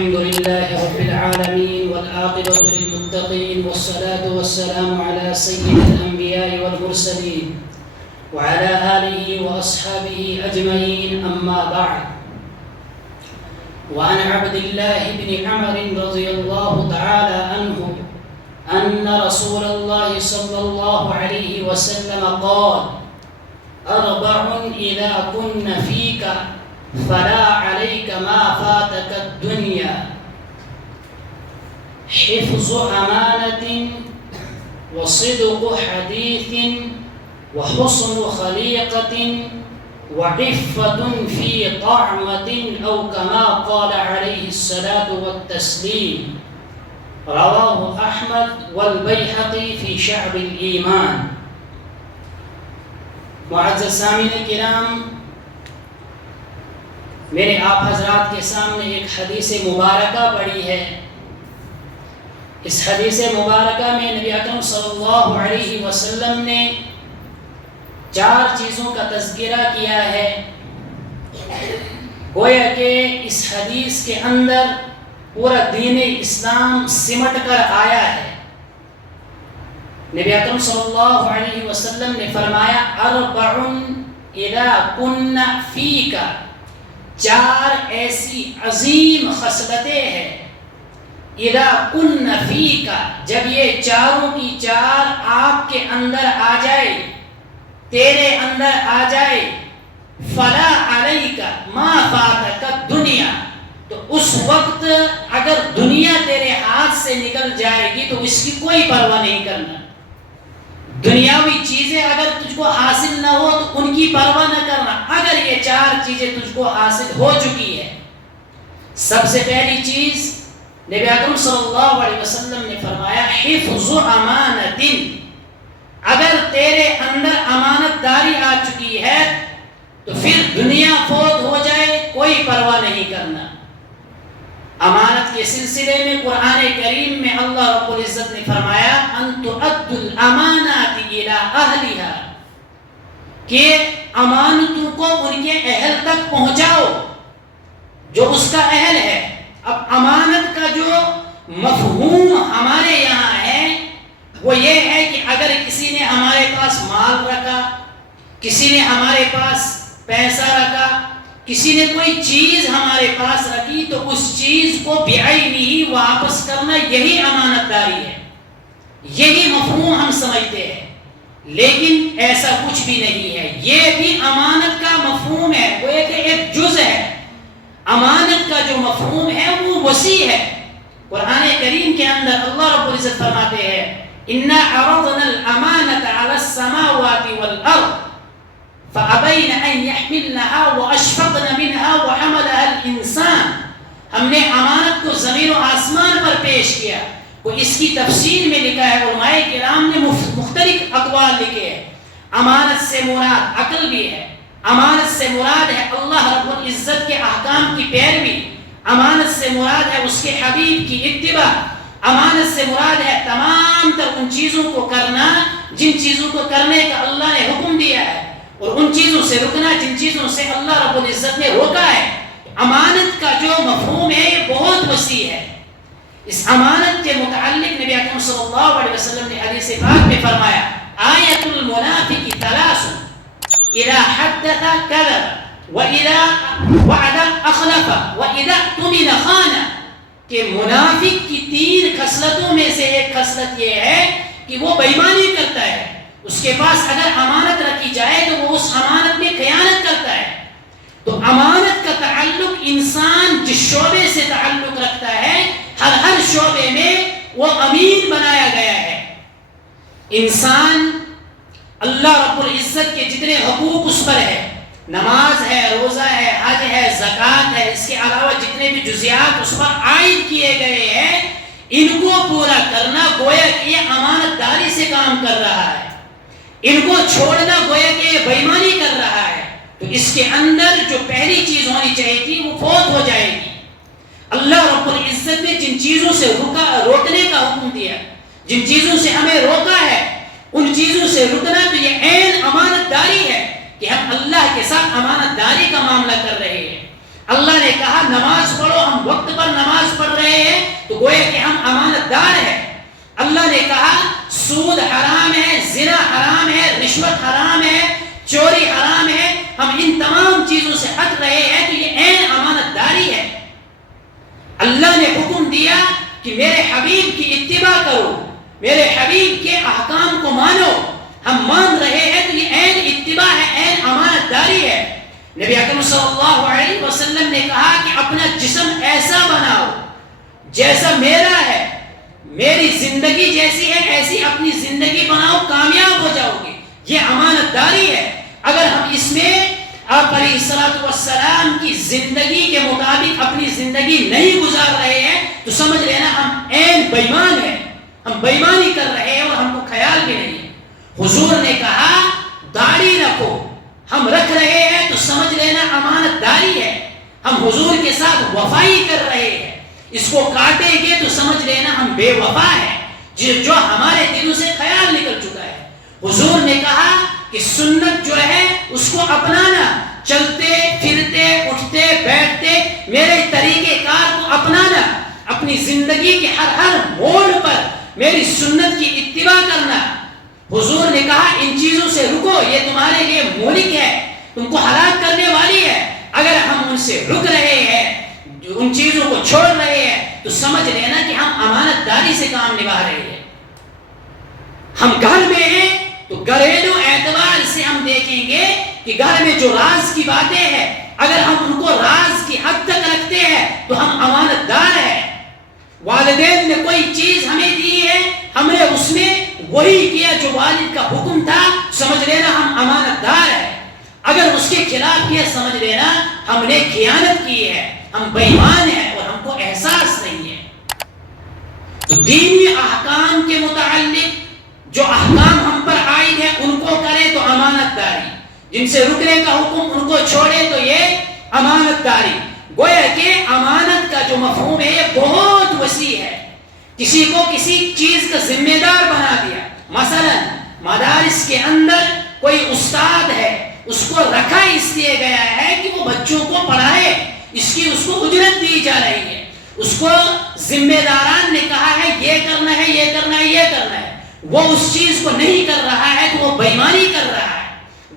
الحمد لله رب العالمين والعاقبة للمتقين والصلاة والسلام على سيد الأنبياء والمرسلين وعلى آله وأصحابه أجمعين، أما بعد. وعن عبد الله بن عمر رضي الله تعالى عنه أن رسول الله صلى الله عليه وسلم قال: أربع إذا كن فيك فلا عليك ما فاتك الدنيا: حفظ أمانة، وصدق حديث، وحسن خليقة، وعفة في طعمة، أو كما قال عليه الصلاة والتسليم. رواه أحمد والبيهقي في شعب الإيمان. معزز سامعین کرام، میرے آپ حضرات کے سامنے ایک حدیث مبارکہ پڑھی ہے۔ اس حدیث مبارکہ میں نبی اکرم صلی اللہ علیہ وسلم نے 4 چیزوں کا تذکرہ کیا ہے۔ گویا کہ اس حدیث کے اندر پورا دین اسلام سمٹ کر آیا ہے۔ نبی اکرم صلی اللہ علیہ وسلم نے فرمایا: اربع اذا کن فیک، 4 ایسی عظیم خصلتیں ہیں، اذا کن فیک، جب یہ چاروں کی 4 آپ کے اندر آ جائے، تیرے اندر آ جائے، فلا علیک ما فاتک الدنیا، تو اس وقت اگر دنیا تیرے ہاتھ سے نکل جائے گی تو اس کی کوئی پرواہ نہیں کرنا۔ دنیاوی چیزیں اگر تجھ کو حاصل نہ ہو تو ان کی پرواہ نہ کرنا، اگر یہ 4 چیزیں تجھ کو حاصل ہو چکی ہے۔ سب سے پہلی چیز نبی اکرم صلی اللہ علیہ وسلم نے فرمایا: حفظ امانت، اگر تیرے اندر امانت داری آ چکی ہے تو پھر دنیا فوت ہو جائے کوئی پرواہ نہیں کرنا۔ امانت کے سلسلے میں قرآن کریم میں اللہ رب العزت نے فرمایا: ان تؤدوا الامانات الى اہلها، کہ امانتوں کو ان کے اہل تک پہنچاؤ جو اس کا اہل ہے۔ اب امانت کا جو مفہوم ہمارے یہاں ہے وہ یہ ہے کہ اگر کسی نے ہمارے پاس مال رکھا، کسی نے ہمارے پاس پیسہ رکھا، کسی نے کوئی چیز ہمارے پاس رکھی تو اس چیز کو بعینی واپس کرنا، یہی امانت داری ہے، یہی مفہوم ہم سمجھتے ہیں۔ لیکن ایسا کچھ بھی نہیں ہے، یہ بھی امانت کا مفہوم ہے، وہ ایک جز ہے۔ امانت کا جو مفہوم ہے وہ وسیع ہے۔ قرآن کریم کے اندر اللہ رب العزت فرماتے ہیں: اِنَّا عَرَضْنَا الْأَمَانَةَ عَلَى السَّمَاوَاتِ وَالْأَرْضِ فَأَبَيْنَ أَن يَحْمِلْنَهَا وَأَشْفَقْنَ مِنْهَا وَحَمَلَهَا الْإِنسَانُ، ہم نے امانت کو زمین و آسمان پر پیش کیا۔ وہ اس کی تفسیر میں لکھا ہے، علماء کرام نے مختلف اقوال لکھے ہیں۔ امانت سے مراد عقل بھی ہے، امانت سے مراد ہے اللہ رب العزت کے احکام کی پیروی، امانت سے مراد ہے اس کے حبیب کی اتباع، امانت سے مراد ہے تمام تر ان چیزوں کو کرنا جن چیزوں کو کرنے کا اللہ نے حکم دیا ہے، اور ان چیزوں سے رکنا جن چیزوں سے اللہ رب العزت نے روکا ہے۔ امانت کا جو مفہوم ہے یہ بہت وسیع ہے۔ اس امانت کے متعلق نبی اکرم صلی اللہ علیہ وسلم نے حدیث پاک میں فرمایا: آیت المنافق 3، اذا حدث کذب، واذا وعد اخلف، واذا اؤتمن خان، کہ منافق کی 3 خصلتوں میں سے ایک خصلت یہ ہے کہ وہ بے ایمانی کرتا ہے، اس کے پاس اگر امانت رکھی جائے تو وہ اس امانت میں خیانت کرتا ہے۔ تو امانت کا تعلق انسان جس شعبے سے تعلق رکھتا ہے، ہر شعبے میں وہ امین بنایا گیا ہے۔ انسان اللہ رب العزت کے جتنے حقوق اس پر ہے، نماز ہے، روزہ ہے، حج ہے، زکوٰۃ ہے، اس کے علاوہ جتنے بھی جزیات اس پر عائد کیے گئے ہیں، ان کو پورا کرنا گویا کہ یہ امانت داری سے کام کر رہا ہے، ان کو چھوڑنا گویا کہ یہ بے ایمانی کر رہا ہے۔ تو اس کے اندر جو پہلی چیز ہونی چاہیے تھی وہ فوت ہو جائے گی۔ اللہ رب العزت نے جن چیزوں سے روکنے کا حکم دیا، جن چیزوں سے ہمیں روکا ہے، ان چیزوں سے رکنا تو یہ عین امانت داری ہے کہ ہم اللہ کے ساتھ امانت داری کا معاملہ کر رہے ہیں۔ اللہ نے کہا نماز پڑھو، ہم وقت پر نماز اللہ نے کہا سود حرام ہے، زنا حرام ہے، رشوت حرام ہے، چوری حرام ہے، ہم ان تمام چیزوں سے ہٹ رہے ہیں، تو یہ عین امانت داری ہے۔ اللہ نے حکم دیا کہ میرے حبیب کی اتباع کرو، میرے حبیب کے احکام کو مانو، ہم مان رہے ہیں تو یہ عین اتباع ہے، عین امانت داری ہے۔ نبی اکرم صلی اللہ علیہ وسلم نے کہا کہ اپنا جسم ایسا بناؤ جیسا میرا ہے، میری زندگی جیسی ہے ایسی اپنی زندگی بناؤ، کامیاب ہو جاؤ گے۔ یہ امانت داری ہے۔ اگر ہم اس میں آپ علیہ الصلوۃ والسلام کی زندگی کے مطابق اپنی زندگی نہیں گزار رہے ہیں تو سمجھ لینا ہم عین بے ایمان ہیں، ہم بے ایمانی کر رہے ہیں اور ہم کو خیال بھی نہیں ہے۔ حضور نے کہا داڑھی رکھو، ہم رکھ رہے ہیں تو سمجھ لینا امانت داری ہے، ہم حضور کے ساتھ وفائی کر رہے ہیں۔ اس کو کاٹیں گے تو سمجھ لینا ہم بے وفا ہیں، جو ہمارے دلوں سے خیال نکل چکا ہے۔ حضور نے کہا کہ سنت جو ہے اس کو اپنانا، چلتے پھرتے اٹھتے بیٹھتے میرے طریقہ کار کو اپنانا، اپنی زندگی کے ہر موڑ پر میری سنت کی اتباع کرنا۔ حضور نے کہا ان چیزوں سے رکو، یہ تمہارے لیے مہلک ہے، تم کو ہلاک کرنے والی ہے۔ اگر ہم ان سے رک رہے ہیں، ان چیزوں کو چھوڑ رہے ہیں تو سمجھ لینا کہ ہم امانت داری سے کام نبھا رہے ہیں۔ ہم گھر میں ہیں تو گھریلو اعتبار سے ہم دیکھیں گے کہ گھر میں جو راز کی باتیں ہیں اگر ہم ان کو راز کی حد تک رکھتے ہیں تو ہم امانت دار ہیں۔ والدین نے کوئی چیز ہمیں دی ہے، ہم نے اس میں وہی کیا جو والد کا حکم تھا، سمجھ لینا ہم امانت دار ہیں۔ اگر اس کے خلاف کیا سمجھ لینا ہم نے خیانت کی ہے، ہم بے ایمان ہیں اور ہم کو احساس نہیں ہے۔ تو دینی احکام کے متعلق جو احکام ہم پر عائد ہے ان کو کریں تو امانت داری، جن سے رکنے کا حکم ان کو چھوڑے تو یہ امانت داری۔ گویا کہ امانت کا جو مفہوم ہے یہ بہت وسیع ہے، کسی کو کسی چیز کا ذمہ دار بنا دیا۔ مثلا مدارس کے اندر کوئی استاد ہے، اس کو رکھا اس لیے گیا ہے کہ وہ بچوں کو پڑھائے، اس کو اجرت دی جا رہی ہے، اس کو ذمہ داران نے کہا ہے یہ کرنا ہے یہ کرنا ہے یہ کرنا ہے، وہ اس چیز کو نہیں کر رہا ہے تو وہ بے ایمانی کر رہا ہے،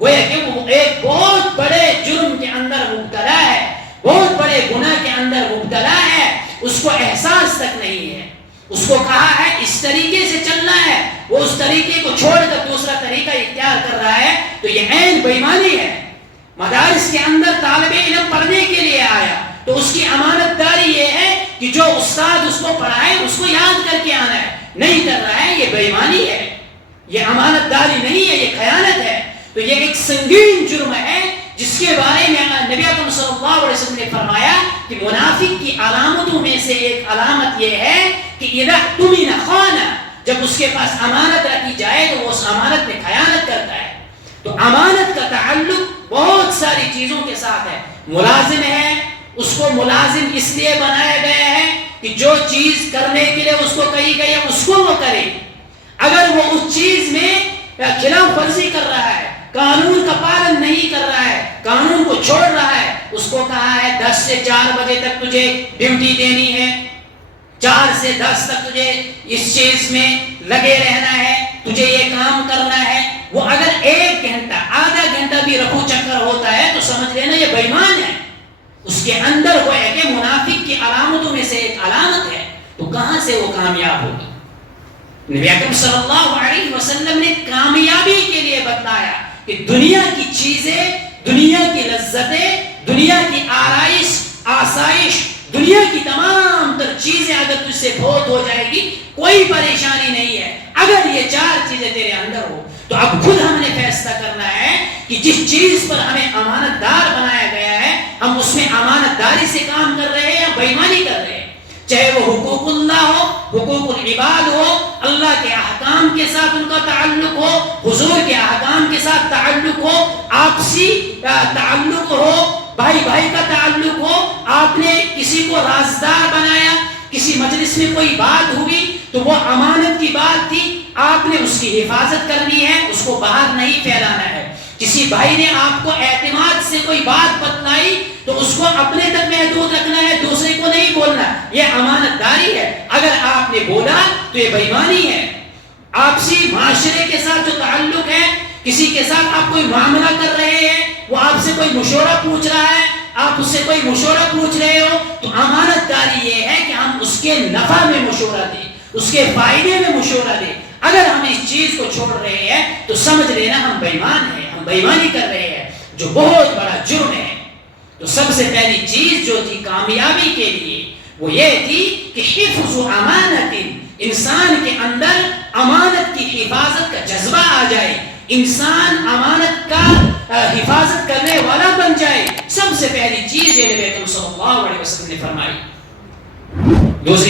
گویا کہ وہ ایک بہت بڑے جرم کے اندر مبتلا ہے، بہت بڑے گناہ کے اندر مبتلا ہے، اس کو احساس تک نہیں ہے۔ اس کو کہا ہے اس طریقے سے چلنا ہے، وہ اس طریقے کو چھوڑ کر دوسرا طریقہ اختیار کر رہا ہے، تو یہ عین بے ایمانی ہے۔ مدارس کے اندر طالب علم پڑھنے کے لیے آیا تو اس کی امانت داری یہ ہے کہ جو استاد اس کو پڑھائے اس کو یاد کر کے آنا ہے، نہیں کر رہا ہے یہ بے ایمانی ہے، یہ امانت داری نہیں ہے، یہ خیانت ہے۔ تو یہ ایک سنگین جرم ہے جس کے بارے میں نبی اکرم صلی اللہ علیہ وسلم نے فرمایا کہ منافق کی علامتوں میں سے ایک علامت یہ ہے کہ اذا اؤتمن خان، جب اس کے پاس امانت رکھی جائے تو وہ اس امانت میں خیانت کرتا ہے۔ تو امانت کا تعلق بہت ساری چیزوں کے ساتھ ہے۔ ملازم ہے، اس کو ملازم اس لیے بنایا گیا ہے کہ جو چیز کرنے کے لیے اس کو کہی گئی ہے اس کو وہ کرے۔ اگر وہ اس چیز میں خلاف ورزی کر رہا ہے، قانون کا پالن نہیں کر رہا ہے، قانون کو چھوڑ رہا ہے، اس کو کہا ہے 10 سے 4 بجے تک تجھے ڈیوٹی دینی ہے، 4 سے 10 تک تجھے اس چیز میں لگے رہنا ہے، تجھے یہ کام کرنا ہے، وہ اگر 1 گھنٹہ آدھا گھنٹہ بھی رفو چکر ہوتا ہے تو سمجھ لینا یہ بے ایمان ہے، اس کے اندر وہ ہے کہ منافق کی علامتوں میں سے ایک علامت ہے، تو کہاں سے وہ کامیاب ہوگا؟ نبی اکرم صلی اللہ علیہ وسلم نے کامیابی کے لیے بتایا کہ دنیا کی چیزیں، دنیا کی لذتیں، دنیا کی آرائش آسائش، دنیا کی تمام تر چیزیں اگر تجھ سے فوت ہو جائے گی کوئی پریشانی نہیں ہے، اگر یہ 4 چیزیں تیرے اندر ہو تو اب خود ہم نے فیصلہ کرنا ہے کہ جس چیز پر ہمیں امانت دار بنایا گیا ہے ہم اس میں امانت داری سے کام کر رہے ہیں یا بے ایمانی کر رہے ہیں، چاہے وہ حقوق اللہ ہو، حقوق العباد ہو، اللہ کے احکام کے ساتھ ان کا تعلق ہو، حضور کے احکام کے ساتھ تعلق ہو، آپسی تعلق ہو، بھائی بھائی کا تعلق ہو، آپ نے کسی کو رازدار بنایا، کسی مجلس میں کوئی بات ہوئی تو وہ امانت کی بات تھی، آپ نے اس کی حفاظت کرنی ہے، اس کو باہر نہیں پھیلانا ہے۔ کسی بھائی نے آپ کو اعتماد سے کوئی بات بتلائی تو اس کو اپنے تک محدود رکھنا ہے، دوسرے کو نہیں نہیں بولنا، یہ امانت داری ہے. اگر آپ نے بولا تو یہ بے ایمانی ہے. آپسی معاشرے کے ساتھ جو تعلق ہے، کسی کے ساتھ آپ کوئی معاملہ کر رہے ہیں، وہ آپ سے کوئی مشورہ پوچھ رہا ہے، آپ اس سے کوئی مشورہ پوچھ رہے ہو، تو امانت داری یہ ہے کہ ہم اس کے نفع میں مشورہ دیں، اس کے فائدے میں مشورہ دیں. اگر ہم اس چیز کو چھوڑ رہے ہیں تو سمجھ لینا ہم بے ایمان ہیں، ہم بے ایمانی کر رہے ہیں، جو بہت بڑا جرم ہے. تو سب سے پہلی چیز جو تھی کامیابی کے لیے وہ یہ تھی کہ حفظ امانت، انسان کے اندر امانت کی حفاظت کا جذبہ آ جائے، انسان امانت کا حفاظت کرنے والا بن جائے. سب سے پہلی چیز یہ نبی اکرم صلی اللہ علیہ وسلم نے فرمائی. دوسری